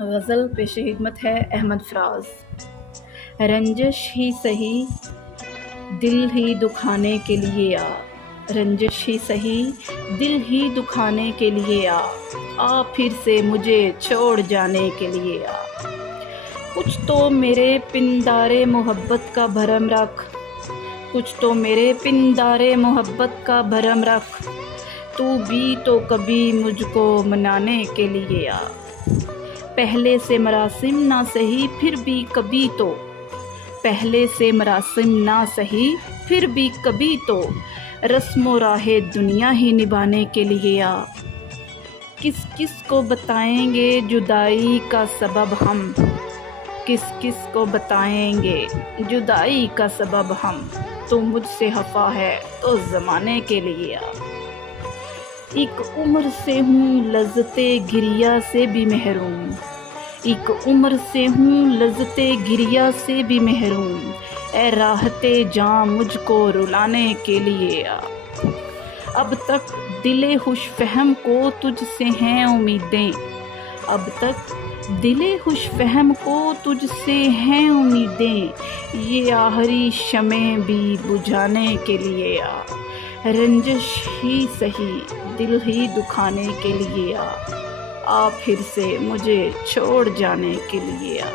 غزل پیش خدمت ہے احمد فراز۔ رنجش ہی سہی دل ہی دکھانے کے لیے آ، رنجش ہی سہی دل ہی دکھانے کے لیے آ پھر سے مجھے چھوڑ جانے کے لیے آ۔ کچھ تو میرے پندارے محبت کا بھرم رکھ، کچھ تو میرے پندارے محبت کا بھرم رکھ، تو بھی تو کبھی مجھ کو منانے کے لیے آ۔ پہلے سے مراسم نہ سہی پھر بھی کبھی تو، پہلے سے مراسم نہ سہی پھر بھی کبھی تو، رسم و راہ دنیا ہی نبھانے کے لیے آ۔ کس کس کو بتائیں گے جدائی کا سبب ہم، کس کس کو بتائیں گے جدائی کا سبب ہم، تو مجھ سے خفا ہے تو زمانے کے لیے آ۔ ایک عمر سے ہوں لذت گریہ سے بھی محروم، ایک عمر سے ہوں لذت گریہ سے بھی محروم، اے راحت جاں مجھ کو رلانے کے لیے آ۔ اب تک دل خوش فہم کو تجھ سے ہیں امیدیں، اب تک دل خوش فہم کو تجھ سے ہیں امیدیں، یہ آخری شمع بھی بجھانے کے لیے آ۔ رنجش ہی سہی دل ہی دکھانے کے لیے آ پھر سے مجھے چھوڑ جانے کے لیے آ۔